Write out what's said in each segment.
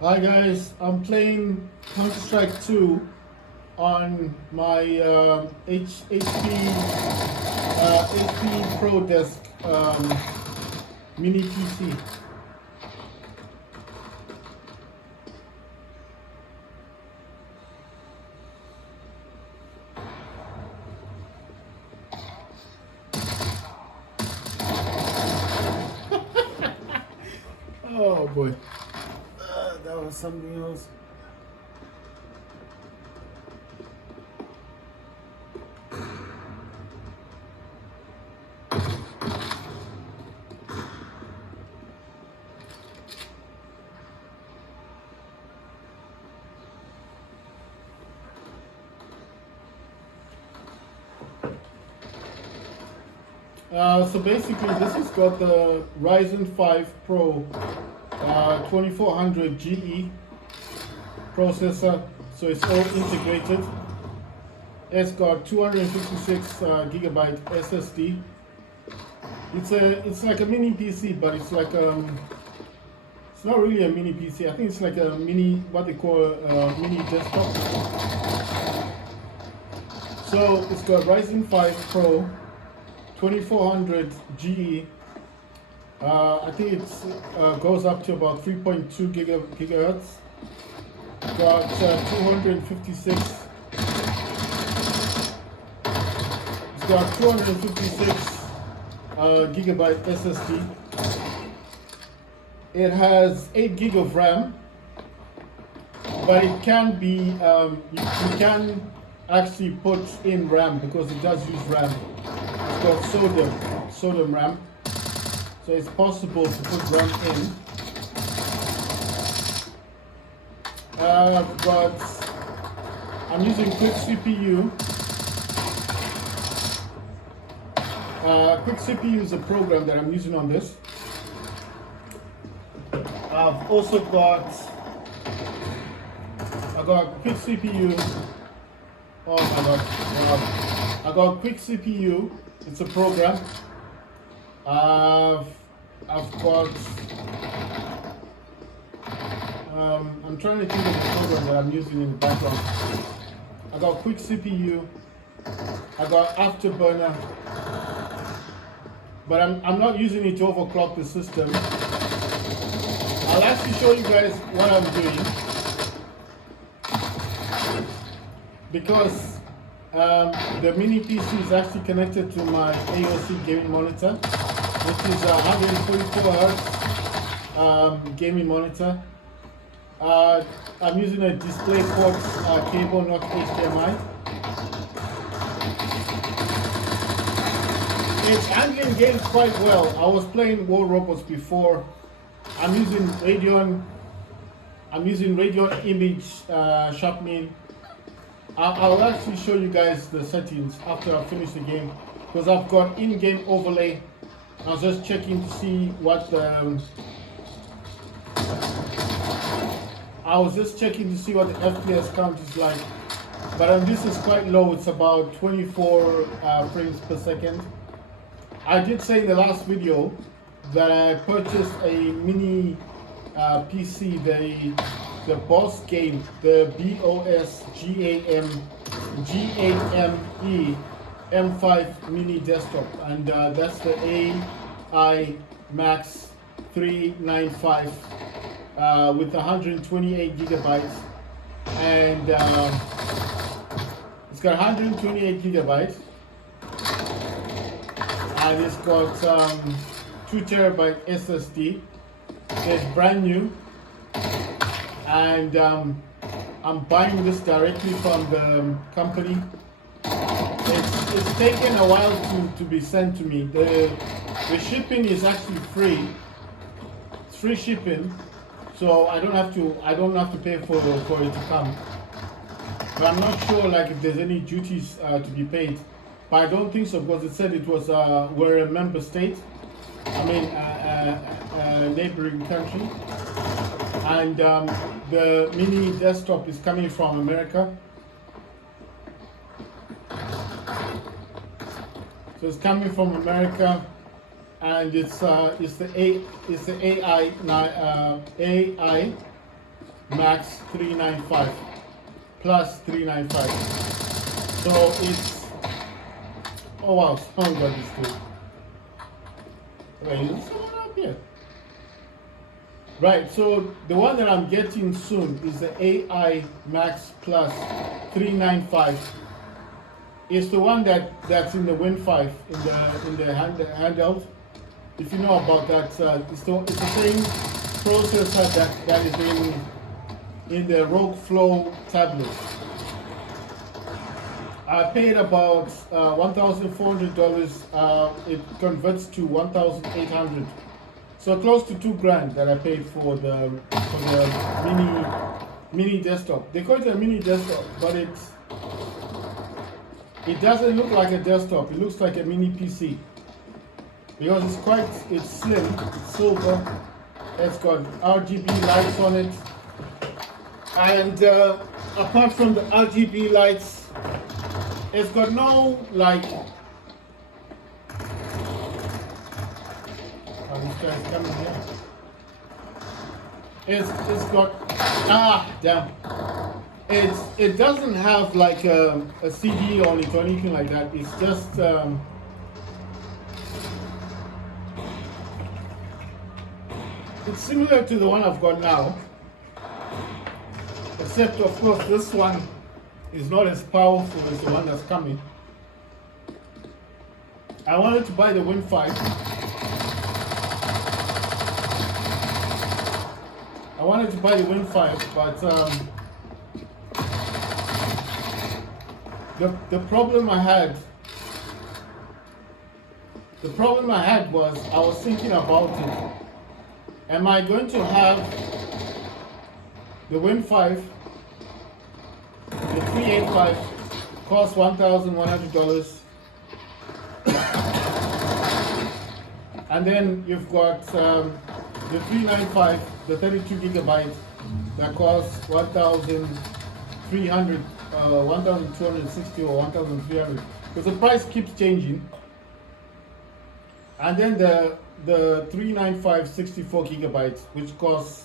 Hi guys, I'm playing Counter-Strike 2 on my HP proDESK mini PC. Oh boy, that was something else. So basically, this has got the Ryzen 5 Pro 2400 GE processor, so it's all integrated. It's got 256 gigabyte SSD. It's like a mini PC, but it's like it's not really a mini PC. I think it's like a mini, what they call a mini desktop. So it's got Ryzen 5 Pro 2400 GE. I think it goes up to about 3.2 gigahertz. Got 256. It's got 256 gigabyte SSD. It has 8 gig of RAM, but it can be you can actually put in RAM because it does use RAM. It's got sodium RAM, so it's possible to put RAM in. But I'm using Quick CPU. Quick CPU is a program that I'm using on this. I've also got Quick CPU. Oh my god! I got Quick CPU. It's a program. I've got. I'm trying to think of the program that I'm using in the background. I got Quick CPU. I got Afterburner. But I'm not using it to overclock the system. I'll actually show you guys what I'm doing. Because the mini PC is actually connected to my AOC gaming monitor, which is a 144 Hz gaming monitor. I'm using a DisplayPort cable, not HDMI. It's handling games quite well. I was playing War Robots before. I'm using Radeon image sharpening. I'll actually show you guys the settings after I finish the game, because I've got in-game overlay. I was just checking to see what the FPS count is like. But this is quite low. It's about 24 frames per second. I did say in the last video that I purchased a mini PC, the Boss Game, the BOSGAME M5 mini desktop, and that's the AI Max 395 with 128 gigabytes, and it's got 128 gigabytes. And it's got 2 terabyte SSD. It's brand new, and I'm buying this directly from the company. It's taken a while to be sent to me. The shipping is actually free. It's free shipping, so I don't have to pay for it to come. But I'm not sure if there's any duties to be paid. But I don't think so, because it said it was we're a member state. I mean, a neighboring country, and the mini desktop is coming from America. So it's coming from America, and it's the AI Max 395 plus 395. So it's, oh wow, someone got this too. Wait, is someone up here? Right, so the one that I'm getting soon is the AI Max Plus 395. It's the one that's in the Win 5 in the handheld. If you know about that, it's the same processor that is in the Rogue Flow tablet. I paid about $1,400. It converts to 1,800. So close to $2,000 that I paid for the mini desktop. They call it a mini desktop, but it doesn't look like a desktop. It looks like a mini PC because it's slim, it's silver. It's got RGB lights on it, and apart from the RGB lights, it's got no like. This guy's coming here. It's got damn. It doesn't have like a CD on it or anything like that. It's just it's similar to the one I've got now, except of course this one is not as powerful as the one that's coming. I wanted to buy the Win 5. I wanted to buy the Win 5, but the problem I had was I was thinking about it. Am I going to have the Win 5, the 385 cost $1,100, and then you've got the 395, the 32 gigabyte that costs 1,300, 1,260 or 1,300 because the price keeps changing. And then the 395 64 gigabytes, which costs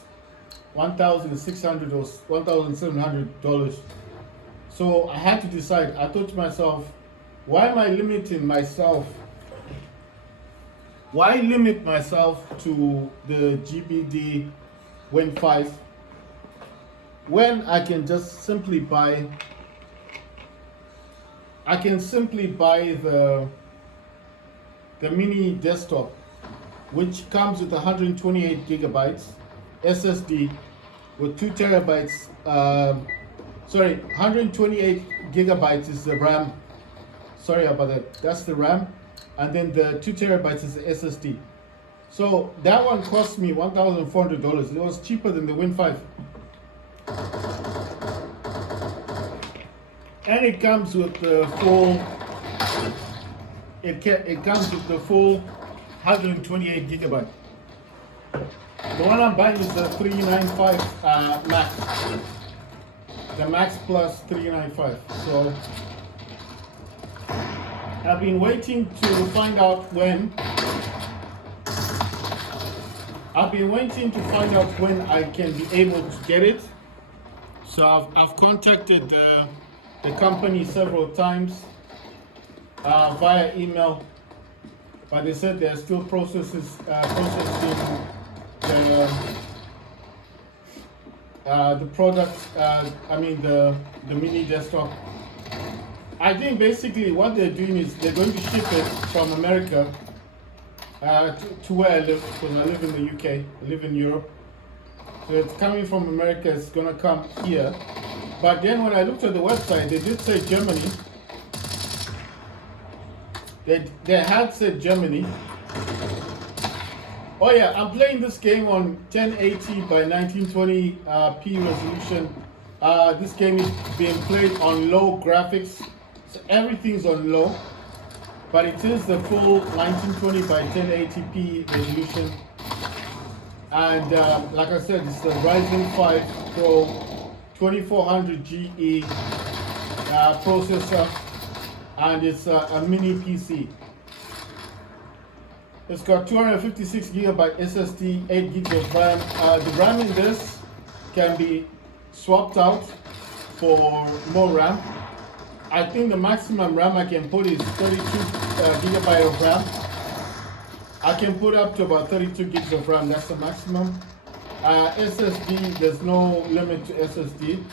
$1,600 or $1,700. So I had to decide. I thought to myself, why am I limiting myself? Why limit myself to the GBD Win 5 when I can just simply buy? I can simply buy the mini desktop, which comes with 128 gigabytes SSD with 2 terabytes. 128 gigabytes is the RAM. Sorry about that. That's the RAM. And then the 2 terabytes is the SSD. So that one cost me $1,400. It was cheaper than the Win 5. And it comes with the full. It comes with the full 128 gigabyte. The one I'm buying is the 395 Max. The Max Plus 395. So I've been waiting to find out when. I can be able to get it. So I've contacted the company several times via email, but they said they're still processing the product. The mini desktop. I think basically what they're doing is they're going to ship it from America to where I live, because I live in the UK, I live in Europe. So it's coming from America, it's going to come here. But then when I looked at the website, they did say Germany. They had said Germany. Oh yeah, I'm playing this game on 1080 by 1920p resolution. This game is being played on low graphics. So everything's on low, but it is the full 1920 by 1080p resolution. And like I said, it's the Ryzen 5 Pro 2400 GE processor, and it's a mini PC. It's got 256 gigabyte SSD, 8 gigs of RAM. The RAM in this can be swapped out for more RAM. I think the maximum RAM I can put is 32 gigabyte of RAM. I can put up to about 32 gigs of RAM, that's the maximum. SSD, there's no limit to SSD.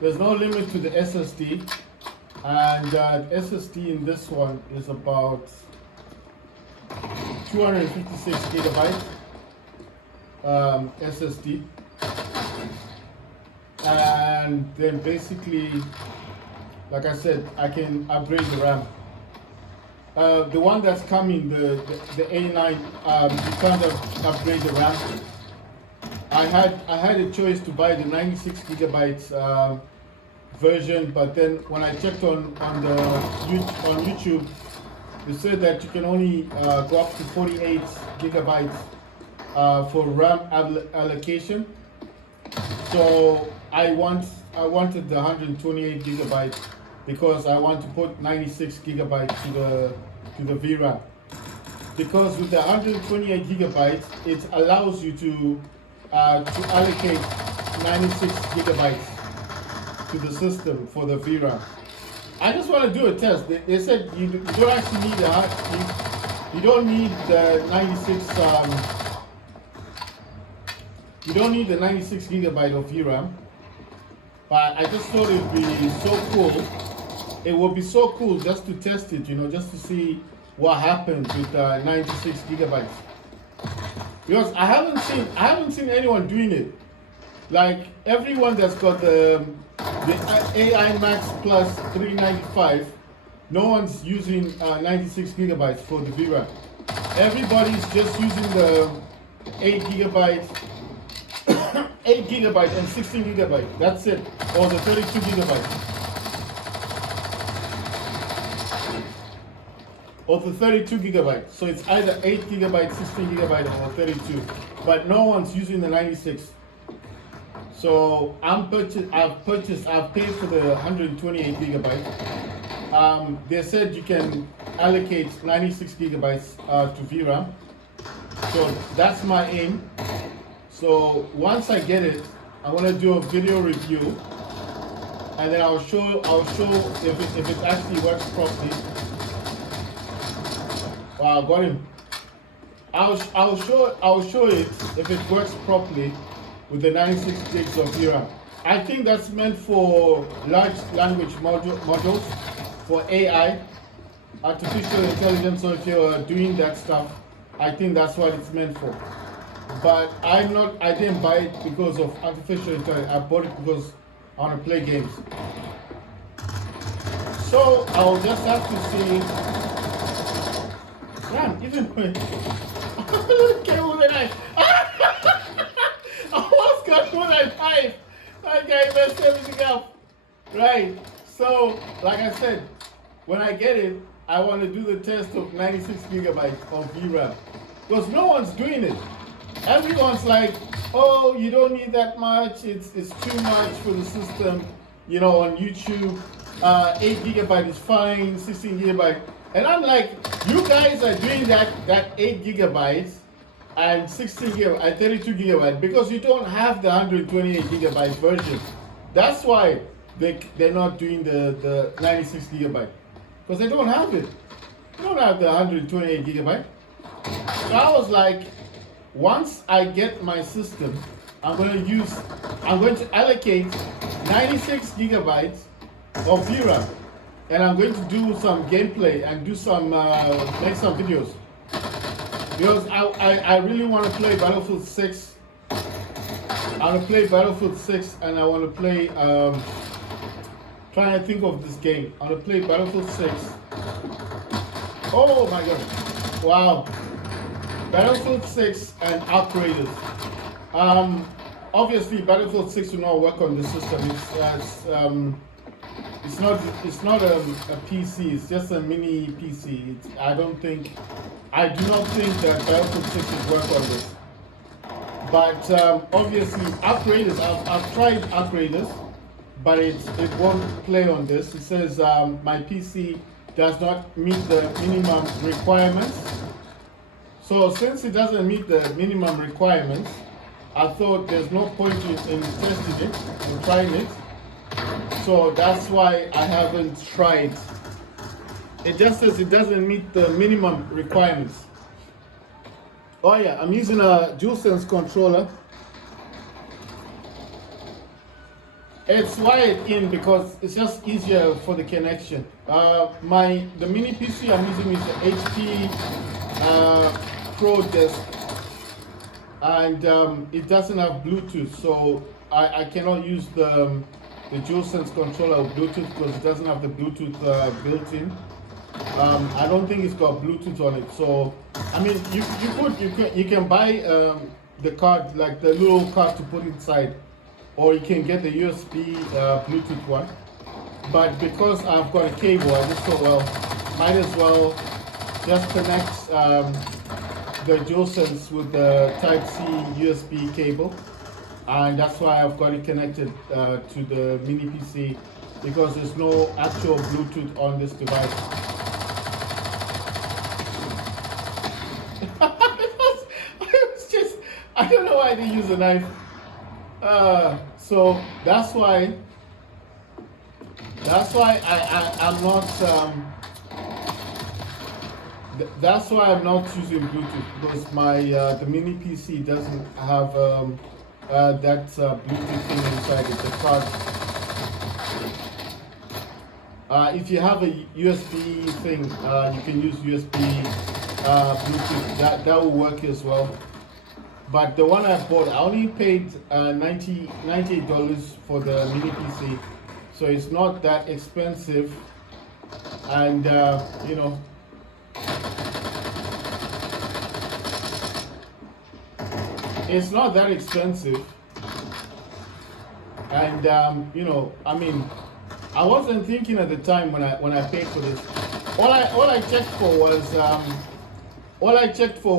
There's no limit to the SSD. And SSD in this one is about 256 gigabyte SSD. And then basically, like I said, I can upgrade the RAM. The one that's coming, the A9, you can't upgrade the RAM. I had a choice to buy the 96 gigabytes version, but then when I checked on YouTube, they said that you can only go up to 48 gigabytes for RAM allocation. So I wanted the 128 gigabytes because I want to put 96 gigabytes to the VRAM. Because with the 128 gigabytes, it allows you to allocate 96 gigabytes to the system for the VRAM. I just want to do a test. They said you don't actually need you don't need the 96. You don't need the 96 gigabyte of VRAM. But I just thought it would be so cool. It would be so cool just to test it, just to see what happens with 96 gigabytes. Because I haven't seen anyone doing it. Like everyone that's got the AI Max Plus 395, no one's using 96 gigabytes for the VRAM. Everybody's just using the 8 gigabyte, 8 gigabyte and 16 gigabyte. That's it, or the 32 gigabyte, or the 32 gigabyte. So it's either 8 gigabyte, 16 gigabyte, or 32. But no one's using the 96. So I've paid for the 128 gigabyte. They said you can allocate 96 gigabytes to VRAM. So that's my aim. So once I get it, I want to do a video review, and then I'll show if it actually works properly. Wow, got him. I'll show it if it works properly with the 96 gigs of VRAM. I think that's meant for large language modules, for AI, artificial intelligence. So if you're doing that stuff, I think that's what it's meant for. But I didn't buy it because of artificial intelligence. I bought it because I want to play games. So I'll just have to see. Man, even when okay, with a knife. I almost got more than 5. That guy messed everything up. Right. So, like I said, when I get it, I want to do the test of 96 gigabytes of VRAM. Because no one's doing it. Everyone's like, oh, you don't need that much. It's too much for the system. On YouTube, 8 gigabyte is fine, 16 gigabyte. And I'm like, you guys are doing that 8 gigabytes and 16 gigabyte and 32 gigabyte because you don't have the 128 gigabyte version. That's why they're not doing the 96 gigabyte, because they don't have it. They don't have the 128 gigabyte. So I was like, once I get my system, I'm going to allocate 96 gigabytes of VRAM. And I'm going to do some gameplay and do some make some videos, because I really want to play Battlefield 6. I want to play Battlefield 6, and I want to play trying to think of this game. I want to play Battlefield 6. Oh my god! Wow, Battlefield 6 and Upgraders. Obviously Battlefield 6 will not work on the system. It's not a PC. It's just a mini PC. I do not think that Battlefield 6 will work on this. But obviously, Upgraders. I've tried Upgraders, but it won't play on this. It says my PC does not meet the minimum requirements. So since it doesn't meet the minimum requirements, I thought there's no point in testing it and trying it. So that's why I haven't tried. It just says it doesn't meet the minimum requirements. Oh yeah, I'm using a DualSense controller. It's wired in because it's just easier for the connection. The mini PC I'm using is the HP proDESK, and it doesn't have Bluetooth, so I cannot use the DualSense controller with Bluetooth because it doesn't have the Bluetooth built in. I don't think it's got Bluetooth on it. So I mean, you can buy the card, like the little card to put inside, or you can get the USB Bluetooth one. But because I've got a cable, I just thought, well, might as well just connect the DualSense with the Type-C USB cable, and that's why I've got it connected to the mini PC, because there's no actual Bluetooth on this device. I don't know why they use a knife. So that's why I'm not. That's why I'm not using Bluetooth, because my the mini PC doesn't have that Bluetooth thing inside it. The card. If you have a USB thing, you can use USB Bluetooth. That will work as well. But the one I bought, I only paid $98 for the mini PC, so it's not that expensive, and you know, it's not that expensive, and you know, I mean, I wasn't thinking at the time when I paid for this. All I checked for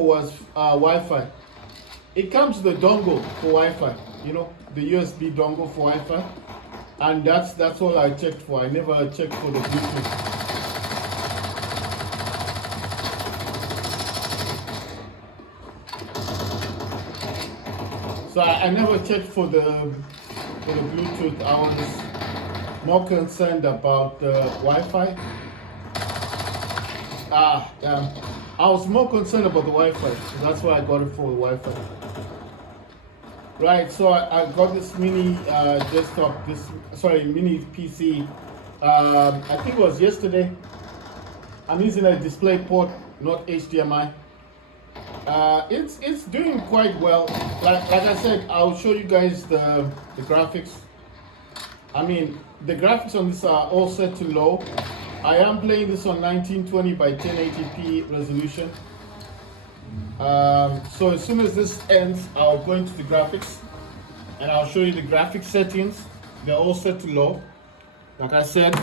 was Wi-Fi. It comes with the dongle for Wi-Fi, you know, the USB dongle for Wi-Fi, and that's all I checked for. I never checked for the Bluetooth. So I never checked for the Bluetooth. I was more concerned about the Wi-Fi. I was more concerned about the Wi-Fi, so that's why I got it for the Wi-Fi. Right, so I got this mini desktop, mini PC. I think it was yesterday. I'm using a display port, not HDMI. It's doing quite well. Like I said, I'll show you guys the graphics. I mean, the graphics on this are all set to low. I am playing this on 1920 by 1080p resolution. So as soon as this ends, I'll go into the graphics and I'll show you the graphics settings. They're all set to low. Like I said,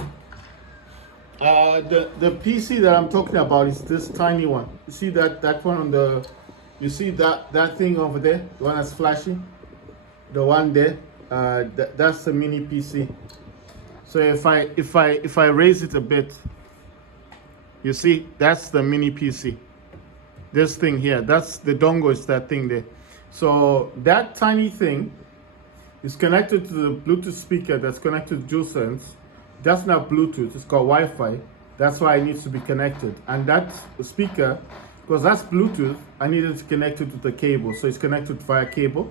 the PC that I'm talking about is this tiny one. You see that one on the, you see that thing over there, the one that's flashing, the one there. That's the mini PC. So if I raise it a bit, you see that's the mini PC. This thing here, that's the dongle, is that thing there. So that tiny thing is connected to the Bluetooth speaker that's connected to DualSense. Doesn't have Bluetooth, it's got Wi-Fi. That's why it needs to be connected. And that speaker, because that's Bluetooth, I needed to connect it to the cable. So it's connected via cable.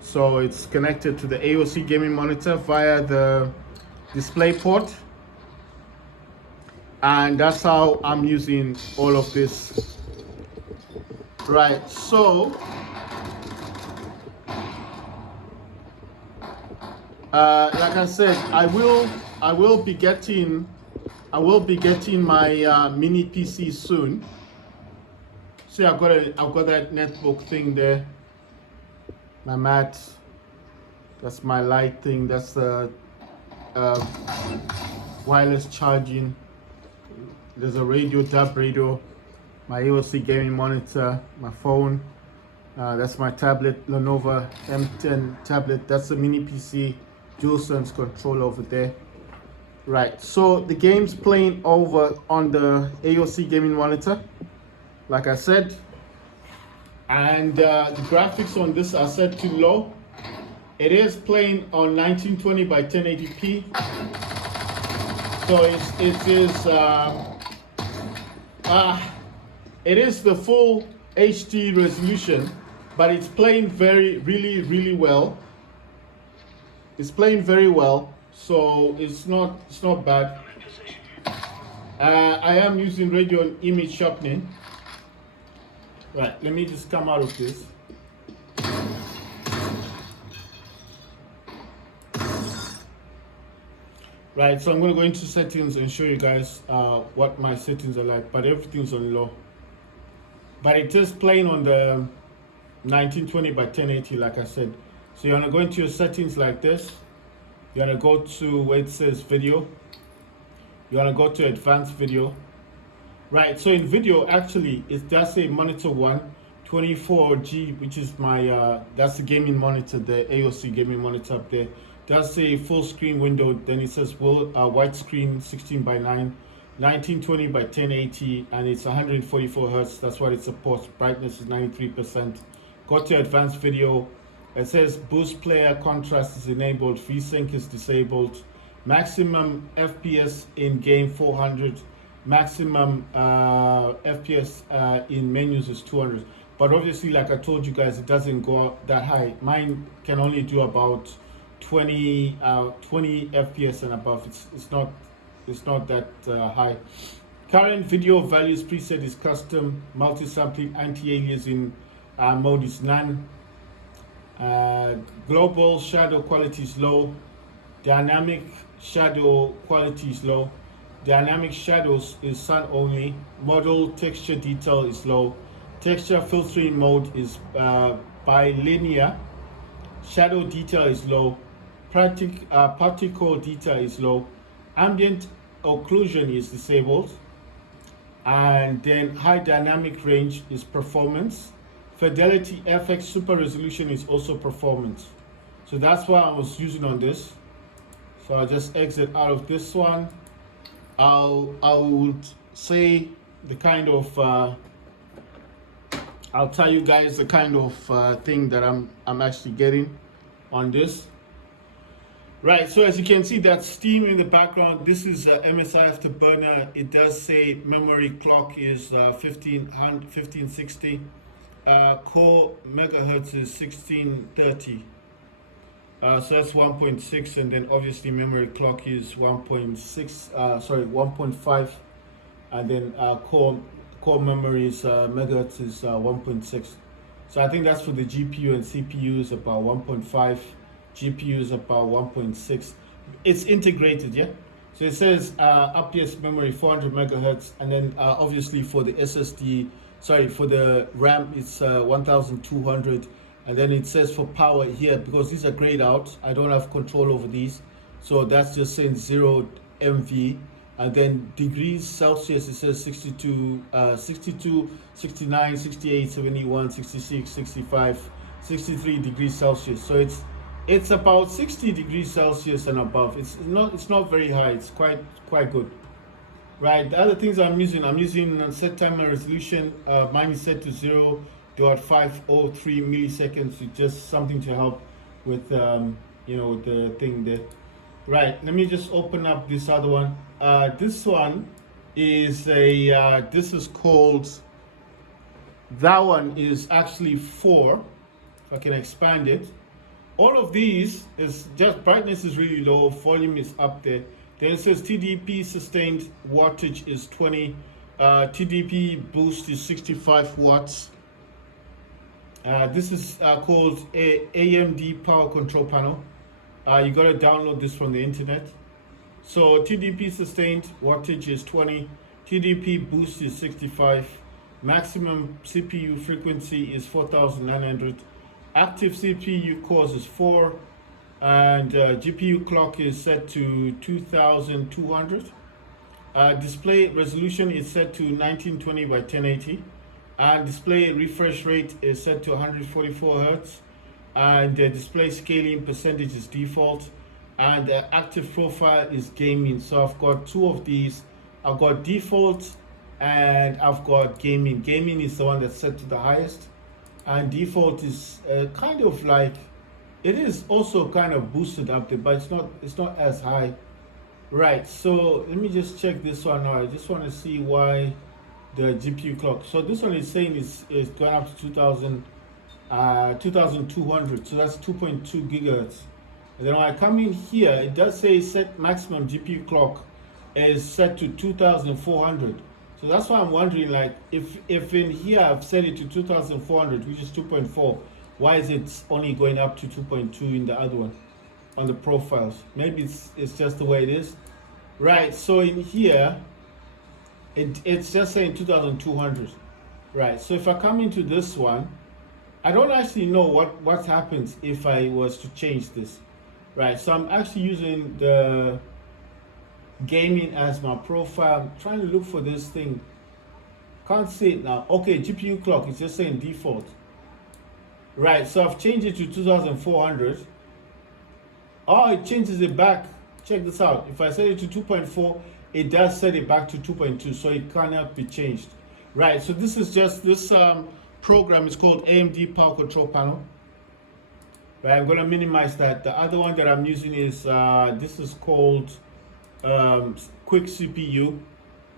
So it's connected to the AOC gaming monitor via the display port. And that's how I'm using all of this. Right, so like I said, I will be getting my mini PC soon. See, I've got that netbook thing there, my mat. That's my light thing. That's the wireless charging. There's a radio, DAB radio. My AOC gaming monitor, my phone. That's my tablet, Lenovo M10 tablet. That's the mini PC DualSense controller over there. Right, so the game's playing over on the AOC gaming monitor, like I said, and the graphics on this are set to low. It is playing on 1920 by 1080p, so it is the full HD resolution, but it's playing really well. It's playing very well, so it's not bad. I am using radio image sharpening. Right, let me just come out of this. Right, so I'm going to go into settings and show you guys what my settings are like, but everything's on low. But it is playing on the 1920 by 1080, like I said. So you want to go into your settings like this. You want to go to where it says video. You want to go to advanced video. Right, so in video, actually, it does say monitor 1, 24G, which is my, that's the gaming monitor, the AOC gaming monitor up there. Does say full screen window, then it says widescreen 16 by 9, 1920 by 1080, and it's 144 hertz. That's what it supports. Brightness is 93%. Go to advanced video. It says boost player contrast is enabled, VSync is disabled, maximum FPS in game 400, maximum FPS in menus is 200. But obviously, like I told you guys, it doesn't go that high. Mine can only do about 20 FPS and above. It's not that high. Current video values preset is custom. Multi-sampling anti-aliasing mode is none. Global shadow quality is low. Dynamic shadow quality is low. Dynamic shadows is sun only. Model texture detail is low. Texture filtering mode is bilinear. Shadow detail is low. Particle detail is low. Ambient occlusion is disabled. And then high dynamic range is performance. Fidelity FX super resolution is also performance. So that's what I was using on this. So I'll just exit out of this one. I would say the kind of I'll tell you guys the kind of thing that I'm actually getting on this. Right, so as you can see, that's Steam in the background. This is MSI Afterburner. It does say memory clock is 1560. Core megahertz is 1630. So that's 1.6, and then obviously memory clock is 1.5, and then core memory is megahertz is 1.6. So I think that's for the GPU, and CPU is about 1.5. GPU is about 1.6. It's integrated, yeah. So it says UPS memory 400 megahertz, and then obviously for the SSD, for the RAM, it's 1200. And then it says for power here, because these are grayed out, I don't have control over these. So that's just saying 0 MV. And then degrees Celsius, it says 62, 69, 68, 71, 66, 65, 63 degrees Celsius. So it's about 60 degrees Celsius and above. It's not very high. It's quite good. Right. The other things I'm using set timer resolution. Mine is set to 0.503 milliseconds. It's just something to help with with the thing there. Right. Let me just open up this other one. This one is this is called. That one is actually 4. If I can expand it. All of these is just brightness is really low, volume is up there. Then it says TDP sustained wattage is 20, TDP boost is 65 watts. This is called AMD power control panel. You gotta download this from the internet. So TDP sustained wattage is 20, TDP boost is 65, maximum CPU frequency is 4900. Active CPU cores is 4, and GPU clock is set to 2200. Display resolution is set to 1920 by 1080, and display refresh rate is set to 144 Hz, and display scaling percentage is default. and the active profile is gaming. So I've got two of these. I've got default and I've got gaming. Gaming is the one that's set to the highest, and default is kind of like, it is also kind of boosted up there, but it's not as high. Right, so let me just check this one out. I just want to see why the GPU clock. So this one is saying it's going up to 2200, so that's 2.2 gigahertz. And then when I come in here, it does say set maximum GPU clock is set to 2400. So that's why I'm wondering, like, if in here I've set it to 2400, which is 2.4, why is it only going up to 2.2 in the other one on the profiles? Maybe it's just the way it is. Right, so in here it's just saying 2200. Right, so if I come into this one, I don't actually know what happens if I was to change this. Right, so I'm actually using the gaming as my profile. I'm trying to look for this thing, can't see it now. Okay, GPU clock is just saying default. Right, so I've changed it to 2400. Oh, it changes it back. Check this out. If I set it to 2.4, it does set it back to 2.2, so it cannot be changed. Right, so this is just this program is called AMD Power Control Panel. Right, I'm going to minimize that. The other one that I'm using is this is called Quick CPU,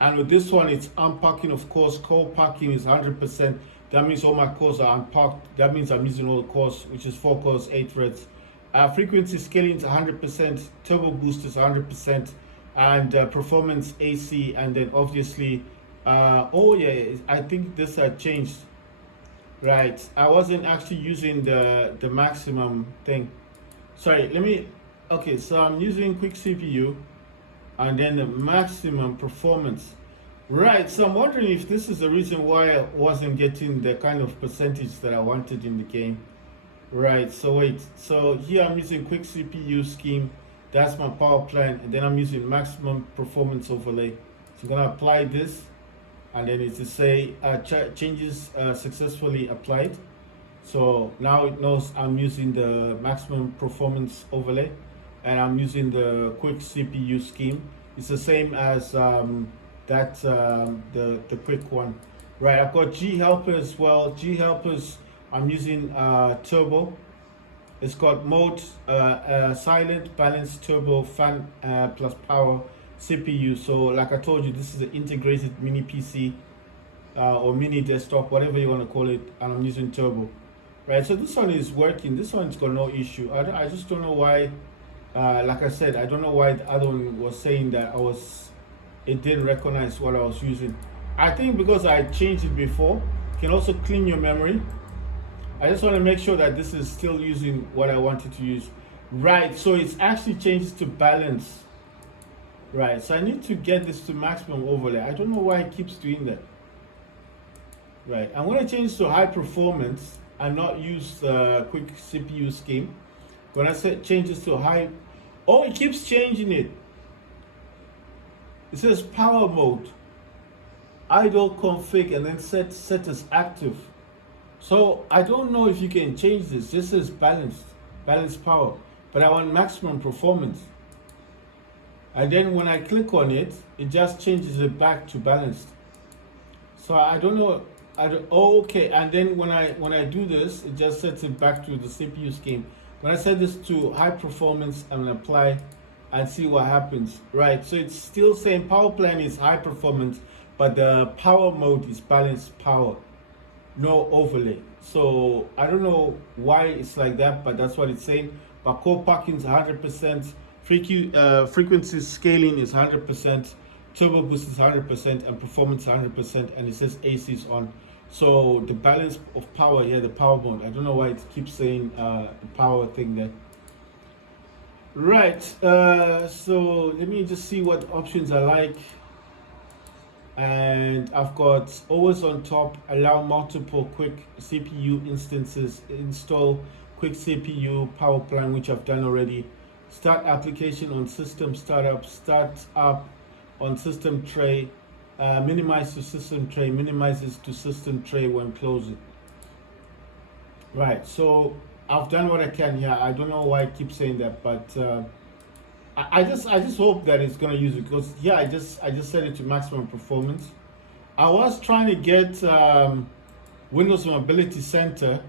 and with this one it's unpacking. Of course, core packing is 100%. That means all my cores are unpacked. That means I'm using all the cores, which is 4 cores, 8 threads. Frequency scaling is 100%, turbo boost is 100%, and performance AC, and then obviously oh yeah, I think this changed. Right, I wasn't actually using the maximum thing. Sorry, okay, so I'm using quick CPU and then the maximum performance. Right, so I'm wondering if this is the reason why I wasn't getting the kind of percentage that I wanted in the game. Right, so wait, so here I'm using quick CPU scheme, that's my power plan, and then I'm using maximum performance overlay. So I'm gonna apply this, and then it's to say changes successfully applied. So now it knows I'm using the maximum performance overlay, and I'm using the quick CPU scheme. It's the same as the quick one. Right, I've got G helper as well. G helpers, I'm using turbo. It's got mode silent, balanced, turbo, fan plus power, CPU. So like I told you, this is an integrated mini PC or mini desktop, whatever you want to call it, and I'm using turbo. Right, so this one is working. This one's got no issue. I just don't know why. Like I said, I don't know why the other one was saying that it didn't recognize what I was using. I think because I changed it before. You can also clean your memory. I just want to make sure that this is still using what I wanted to use. Right, so it's actually changed to balance. Right, so I need to get this to maximum overlay. I don't know why it keeps doing that. Right, I'm going to change to high performance and not use the quick CPU scheme. When I say changes to high, oh, it keeps changing it. It says power mode, idle config, and then set as active. So I don't know if you can change this. This is balanced power, but I want maximum performance. And then when I click on it, it just changes it back to balanced. So I don't know. Oh, okay. And then when I do this, it just sets it back to the CPU scheme. When I set this to high performance and apply and see what happens. Right, so it's still saying power plan is high performance, but the power mode is balanced power, no overlay. So I don't know why it's like that, but that's what it's saying. But core packing is 100%, frequency scaling is 100%, turbo boost is 100%, and performance 100%, and it says AC is on. So the balance of power here, the power mode, I don't know why it keeps saying the power thing there. Right, so let me just see what options I like. And I've got always on top, allow multiple quick CPU instances, install quick CPU power plan, which I've done already. Start application on system startup, start up on system tray, minimize to system tray, minimizes to system tray when closing. Right, so I've done what I can here. I don't know why I keep saying that, but I just hope that it's gonna use it, because yeah, I just set it to maximum performance. I was trying to get Windows Mobility Center.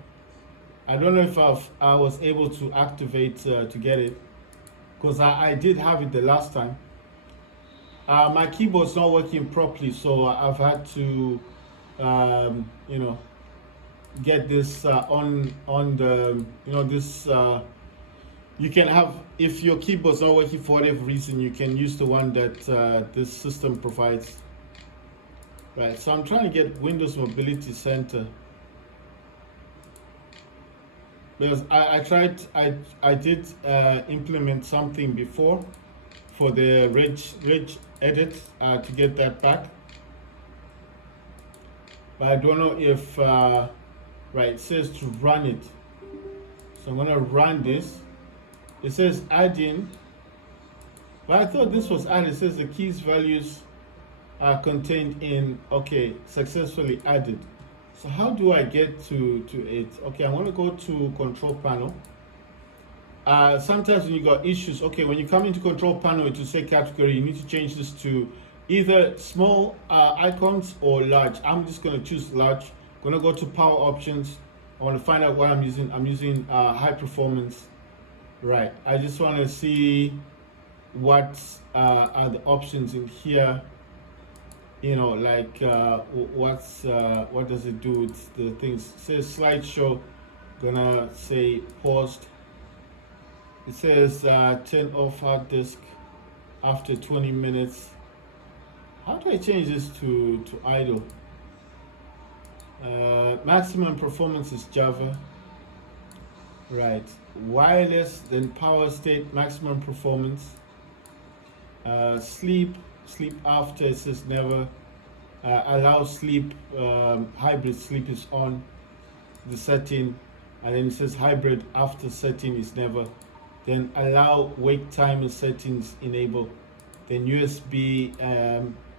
I don't know if I was able to activate to get it, because I did have it the last time. My keyboard's not working properly, so I've had to you know, get this on the, you know, this you can have, if your keyboard's not working for whatever reason, you can use the one that this system provides. Right, so I'm trying to get Windows Mobility Center, because I did implement something before for the reg edit to get that back, but I don't know if right, it says to run it, so I'm gonna run this. It says add in, but I thought this was added. It says the keys values are contained in, okay, successfully added. So how do I get to it? Okay, I want to go to control panel. Sometimes when you got issues, okay, when you come into control panel, it will say category, you need to change this to either small icons or large. I'm just going to choose large. I'm going to go to power options. I want to find out what I'm using. I'm using high performance. Right, I just want to see what are the options in here, you know, like what does it do with the things. It says slideshow, gonna say paused. It says turn off hard disk after 20 minutes. How do I change this to idle? Maximum performance is Java. Right, wireless, then power state, maximum performance. Sleep after, it says never. Allow sleep, hybrid sleep is on the setting, and then it says hybrid after setting is never. Then allow wake time and settings enable. Then USB,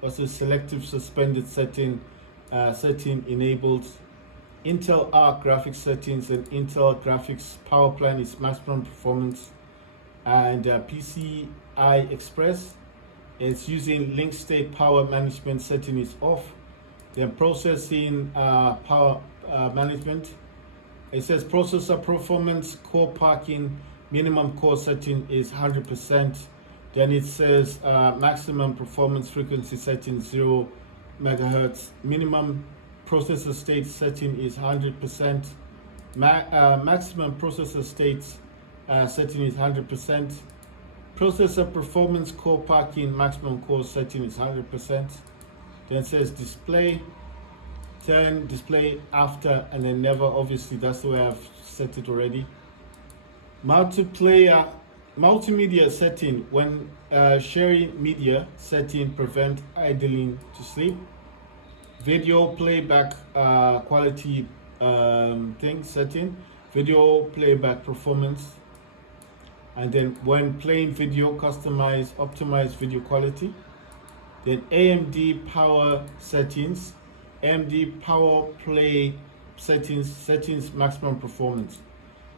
also selective suspended setting enabled. Intel Arc graphics settings and Intel graphics power plan is maximum performance, and PCI Express, it's using link state power management setting is off. Then processing power management, it says processor performance core parking minimum core setting is 100%. Then it says maximum performance frequency setting 0 megahertz. Minimum processor state setting is 100%. Maximum processor state setting is 100%. Processor performance core parking maximum core setting is 100%. Then it says display, turn display after, and then never. Obviously, that's the way I've set it already. Multiplayer, multimedia setting, when sharing media setting, prevent idling to sleep. Video playback quality thing setting, video playback performance, and then when playing video, optimize video quality. Then AMD power settings, AMD power play settings maximum performance.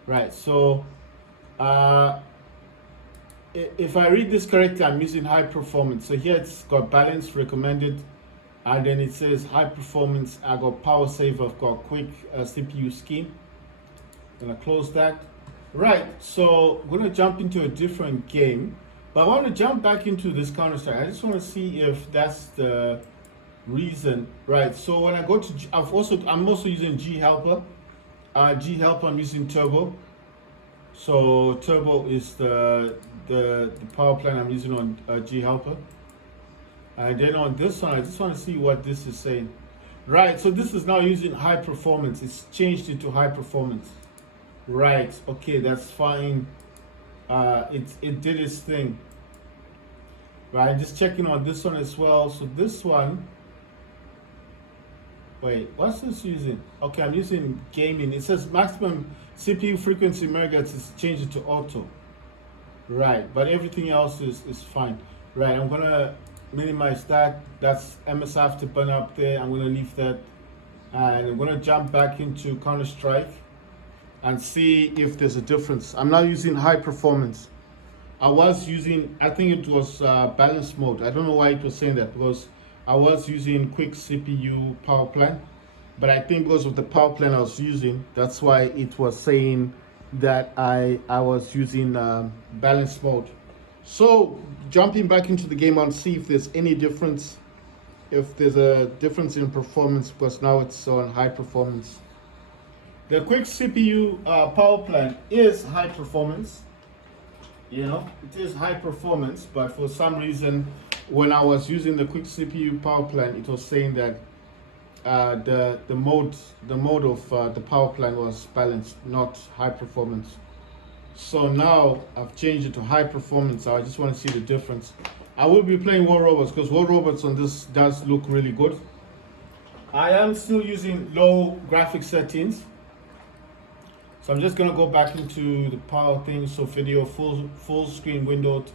Right, so if I read this correctly, I'm using high performance. So here it's got balance recommended, and then it says high performance. I got power save, I've got quick CPU scheme. I'm gonna close that. Right, so I'm gonna jump into a different game, but I want to jump back into this Counter-Strike. I just want to see if that's the reason. Right, so when I go to I'm also using G Helper. G Helper, I'm using Turbo. So Turbo is the power plan I'm using on G Helper. And then on this one, I just want to see what this is saying. Right, so this is now using high performance. It's changed into high performance. Right, okay, that's fine. It did its thing. Right, just checking on this one as well. So this one, wait, what's this using? Okay, I'm using gaming. It says maximum CPU frequency megahertz is changed to auto. Right, but everything else is fine. Right, I'm gonna minimize that. That's MS Afterburner up there. I'm gonna leave that, and I'm gonna jump back into Counter-Strike and see if there's a difference. I'm now using high performance. I was using, I think it was balance mode. I don't know why it was saying that, because I was using quick CPU power plan, but I think because of the power plan I was using, that's why it was saying that I was using balance mode. So jumping back into the game, I'll see if there's any difference, if there's a difference in performance, because now it's on high performance. The quick CPU power plan is high performance. You know, it is high performance, but for some reason, when I was using the quick CPU power plan, it was saying that the mode of the power plan was balanced, not high performance. So now I've changed it to high performance. I just want to see the difference. I will be playing War Robots because War Robots on this does look really good. I am still using low graphics settings. So I'm just gonna go back into the power thing. So video full screen windowed,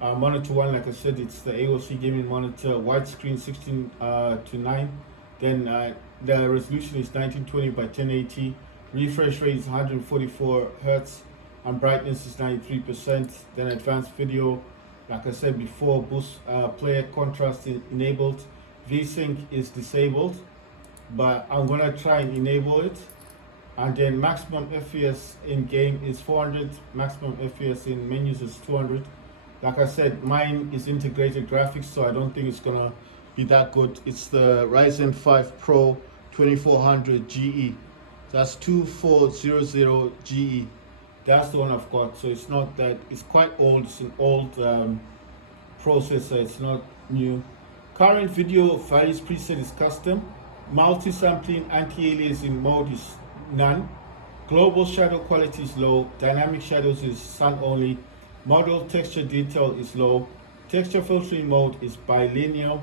monitor 1, like I said, it's the AOC gaming monitor, widescreen 16 to 9. Then the resolution is 1920 by 1080. Refresh rate is 144 hertz, and brightness is 93%. Then advanced video, like I said before, boost player contrast enabled. VSync is disabled, but I'm gonna try and enable it. And then maximum FPS in game is 400, maximum FPS in menus is 200. Like I said, mine is integrated graphics, so I don't think it's gonna be that good. It's the Ryzen 5 Pro 2400 GE. That's 2400 GE. That's the one I've got. So it's not that, it's quite old. It's an old processor, it's not new. Current video values preset is custom. Multi-sampling anti-aliasing mode is none. Global shadow quality is low. Dynamic shadows is sun only. Model texture detail is low. Texture filtering mode is bilinear.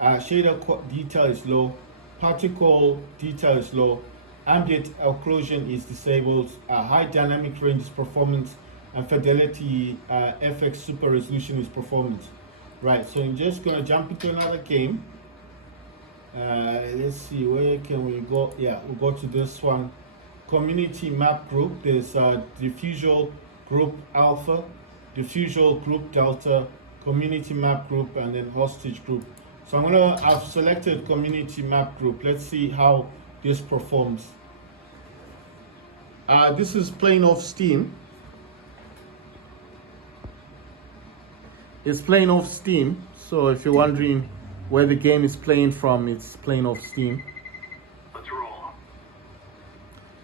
Shader detail is low. Particle detail is low. Ambient occlusion is disabled. High dynamic range is performance, and fidelity FX super resolution is performance. Right, so I'm just gonna jump into another game. Let's see, where can we go? Yeah, we'll go to this one. Community map group. There's diffusion group alpha, diffusion group delta, community map group, and then hostage group. So I've selected community map group. Let's see how this performs. This is playing off Steam. It's playing off Steam. So if you're wondering where the game is playing from, it's playing off Steam.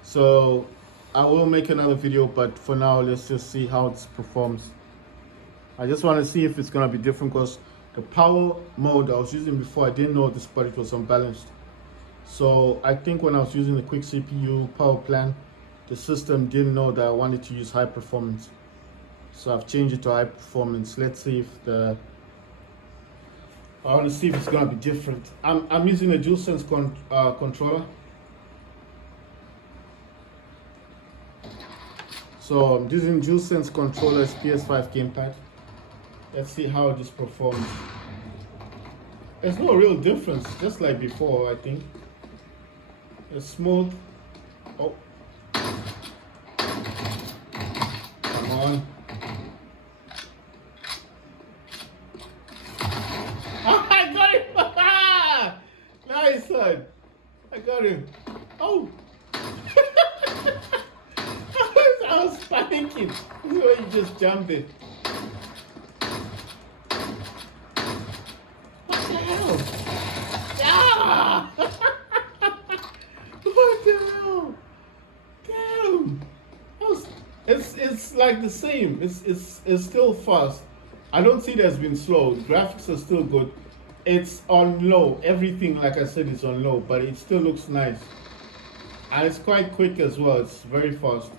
So I will make another video, but for now, let's just see how it performs. I just want to see if it's going to be different, because the power mode I was using before, I didn't know this, but it was unbalanced. So I think when I was using the quick CPU power plan, the system didn't know that I wanted to use high performance. So I've changed it to high performance. Let's see if I want to see if it's going to be different. I'm using a DualSense controller. So I'm using DualSense controller's PS5 gamepad. Let's see how this performs. There's no real difference, just like before, I think. It's smooth. Oh. Come on. I got him! Nice one. I got him. Oh. I was panicking. This is where you just jump it. What the hell? Ah! What the hell? Damn! It's like the same. It's still fast. I don't see it has been slow. The graphics are still good. It's on low. Everything, like I said, is on low, but it still looks nice. And it's quite quick as well. It's very fast.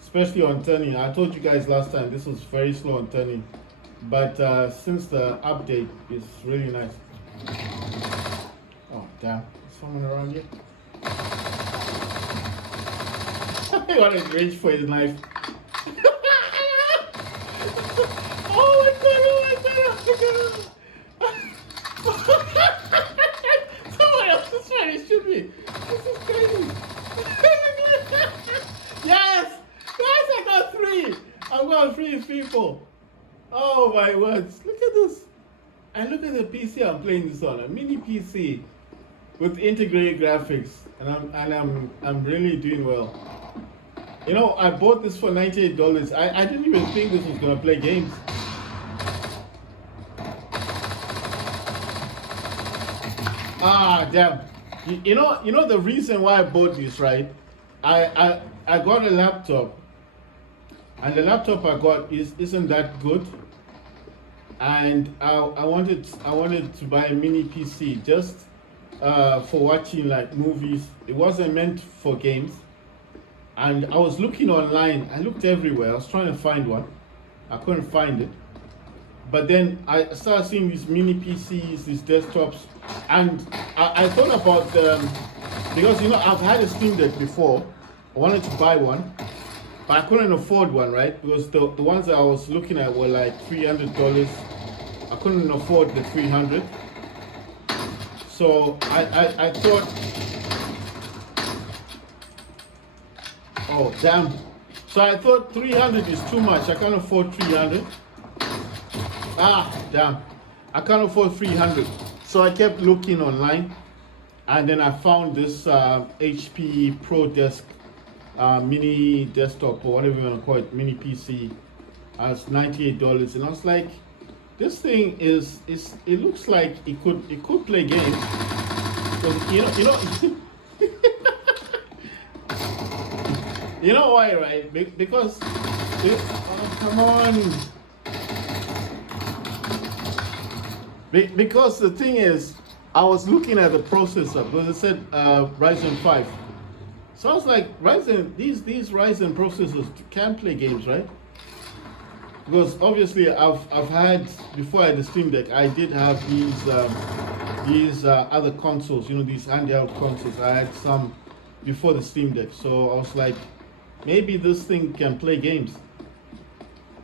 Especially on turning. I told you guys last time this was very slow on turning, but since the update, it's really nice. Oh damn! Is someone around here? I want to reach for his knife. Oh my god! Someone else is trying to shoot me. This is crazy. Yes! Yes, I got 3! I got 3 people. people. Oh my words! Look at this. And look at the PC I'm playing this on, a mini PC with integrated graphics, and I'm really doing well. You know, I bought this for $98. I didn't even think this was gonna play games. Ah, damn. You know the reason why I bought this, right? I got a laptop, and the laptop I got isn't that good, and I wanted to buy a mini PC just for watching like movies. It wasn't meant for games, and I was looking online. I looked everywhere. I was trying to find one. I couldn't find it. But then I started seeing these mini PCs, these desktops, and I thought about because you know I've had a Steam Deck before. I wanted to buy one, but I couldn't afford one, right? Because the ones that I was looking at were like $300. I couldn't afford the 300. So I thought, oh damn. So I thought 300 is too much. I can't afford 300. Ah, damn. I can't afford 300. So I kept looking online, and then I found this HP proDESK mini desktop, or whatever you want to call it, mini PC, as $98. And I was like, this thing is it looks like it could play games. Because you know you know why, right? Because oh, come on. Because the thing is, I was looking at the processor because it said Ryzen 5. So I was like, Ryzen, these Ryzen processors can play games, right? Because obviously I've had, before I had the Steam Deck, I did have these other consoles, you know, these handheld consoles. I had some before the Steam Deck. So I was like, maybe this thing can play games.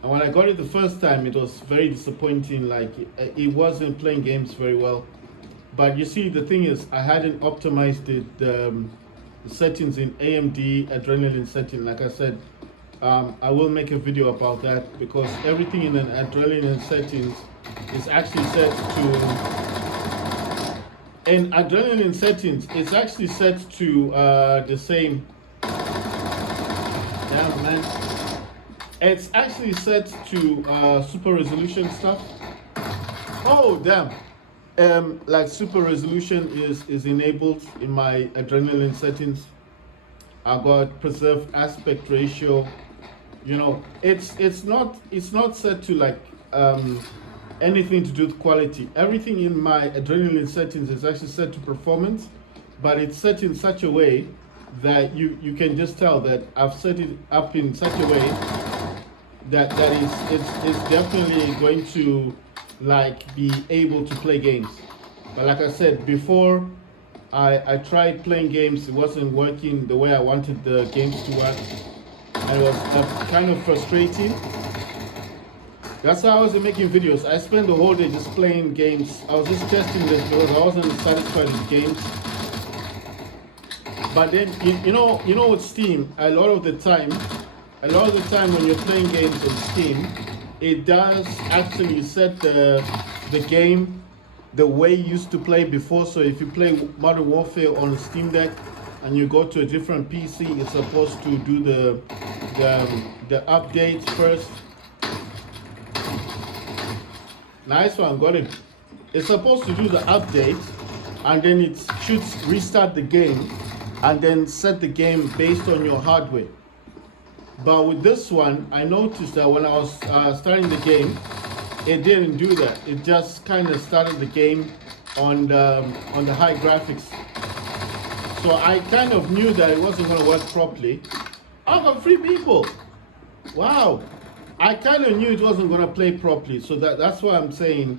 And when I got it the first time, it was very disappointing. Like it wasn't playing games very well. But you see, the thing is, I hadn't optimized it, the settings in AMD Adrenaline setting. Like I said, I will make a video about that, because everything in an Adrenaline settings is actually set to. In Adrenaline settings, it's actually set to the same. Damn, man. It's actually set to super resolution stuff. Oh damn! Like super resolution is enabled in my Adrenaline settings. I got preserved aspect ratio. You know, it's not set to like anything to do with quality. Everything in my Adrenaline settings is actually set to performance, but it's set in such a way that you can just tell that I've set it up in such a way that it's definitely going to like be able to play games. But like I said before, I tried playing games. It wasn't working the way I wanted the games to work, and it was kind of frustrating. That's why I wasn't making videos. I spent the whole day just playing games. I was just testing this because I wasn't satisfied with games. But then you know with Steam, a lot of the time when you're playing games on Steam, it does actually set the game the way you used to play before. So if you play Modern Warfare on a Steam Deck and you go to a different PC, it's supposed to do the updates first. Nice one, got it. It's supposed to do the update, and then it should restart the game and then set the game based on your hardware. But with this one, I noticed that when I was starting the game, it didn't do that. It just kind of started the game on the high graphics. So I kind of knew that it wasn't going to work properly. I got 3 people. Wow. I kind of knew it wasn't going to play properly. So that's why I'm saying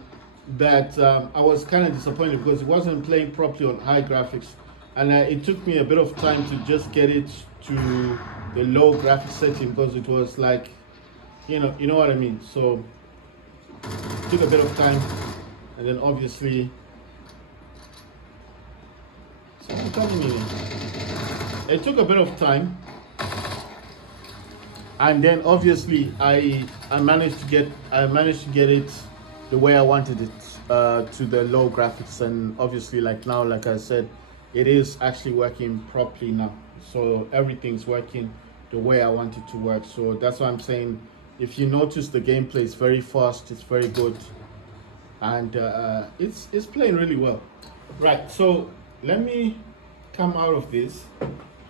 that I was kind of disappointed, because it wasn't playing properly on high graphics. And it took me a bit of time to just get it to the low graphics setting, because it was like, you know what I mean. So it took a bit of time, and then obviously it took a bit of time, and then obviously I managed to get it the way I wanted it, to the low graphics, and obviously like now, like I said, it is actually working properly now. So everything's working the way I want it to work. So that's why I'm saying, if you notice, the gameplay is very fast, it's very good, and it's playing really well. Right, so let me come out of this.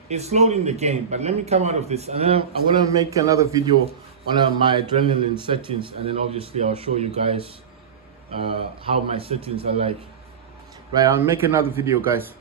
It's loading the game, but let me come out of this, and then I'm gonna make another video on my adrenaline settings, and then obviously I'll show you guys how my settings are like. Right, I'll make another video, guys.